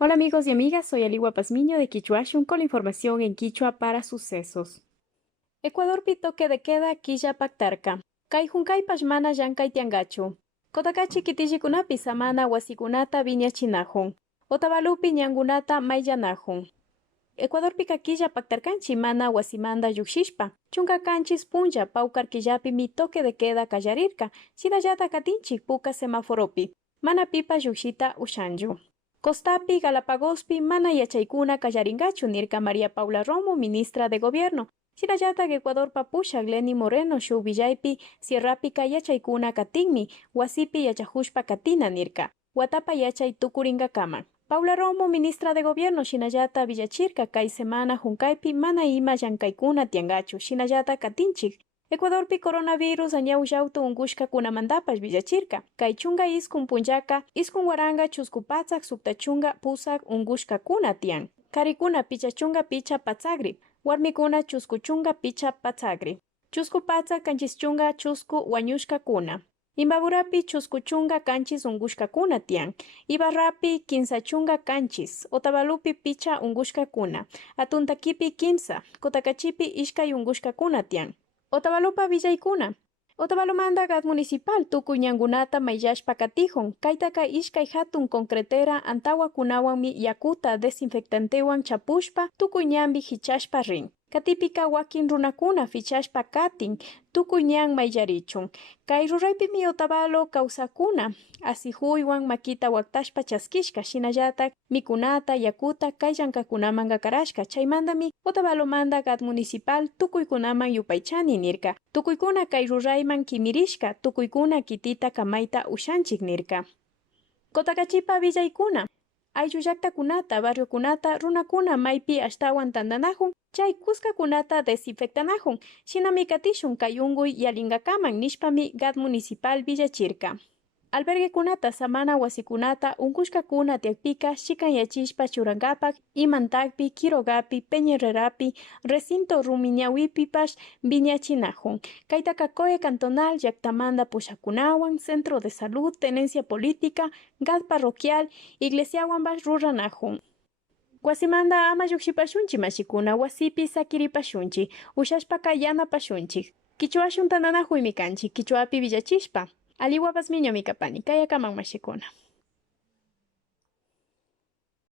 Hola amigos y amigas, soy Aliwa Pazmiño de Quichuashun con la información en Quichua para sucesos. Ecuador pi toque de queda quilla pactarca. Kay hunkay pashmana llankay tiangachu. Kotakachi kitishikunapi samana wasikunata viñachinajun. Otavalupi ñangunata mayllanajun. Ecuador pi kakilla pactarkanchi mana wasimanda yukshishpa. Chunka kanchis puncha paukar killapi mi toque de queda kallarirka. Sinallata katinchik puka semaforopi. Mana pipa yukshita ushanju. Costapi, Galapagospi, mana yachaykuna kallaringachu nirka María Paula Romo, ministra de Gobierno. Sinallatak Ecuador papusha Glenny Moreno shuk villaypi Sierrapi yachaykuna katinmi, wasipi yachajushpa katina nirka. Watapa yachay tukuringakamam. Paula Romo, ministra de Gobierno, shinallata villachirka kay semana hunkaypi mana ima llankaykuna tiangachu, shinallata katinchik. Ecuadorpi coronavirus añawllawtu ungushkakunamantapash villachirka. Kay chunga iskun punllaka, iskun waranga chusku patsak sukta chunga pusak ungushkakuna tiyan. Karikuna picha chunga picha patsagri. Warmikuna chusku chunga picha patsagri. Chusku patsak kanchis chunga chusku wañushkakuna. Imbaburapi chusku chunga kanchis ungushkakuna tiyan. Ibarrapi kinsa chunga kanchis. Otavalupi picha ungushkakuna. Atuntakipi kinsa. Kotakachipi ishkay ungushkakuna tiyan. Otavalupa villaykuna. Otavalumanta gat municipal tukuy ñangunata mayllashpa katijun. Kaytaka ishkay hatun concretera antawakunawanmi yakuta desinfectantewan chapushpa tukuy ñanpi hichashpa rin. Katipika wakin runakuna fichashpa katin tukuy ñan mayllarichun. Kay ruraypimi Otavalo kawsakuna asihuywan makita waktashpa chaskishka shinallatak mikunata yakuta kay llankakunaman qakarashka. Chaymantami Otavalomanta gat municipal tukuykunaman yupaychani nirka. Tukuykuna kay rurayman kimirishka, tukuykuna kitita kamayta ushanchik nirka. Kotakachipa villaykuna. Ayllu llaqtakunata, barriokunata, runakuna maypi ashtawan tandanajun, chay kuskakunata desinfectanajun, shinami katishun kay unguy yalingakamam nishpami gat municipal villachirka. Alberguekunata, samana wasikunata, unkushkakuna tiakpika, shikanyachishpa churankapak, imantakpi, Quirogapi, Peñarerapi, recinto Rumiñahuipipash viñachinajun. Kaytaka COE cantonal, llaqtamanta pushakunawan, centro de salud, tenencia política, gat parroquial, iglesiawanbash ruranajun. Wasimanta ama llukshipashunchi mashikuna, wasipi sakiripashunchi, ushashpaka yanapashunchik. Quichuashun tandanajuymi kanchik, quichuapi villachishpa. Aliwa Pazmiño mi kapani, kayakaman mashikuna.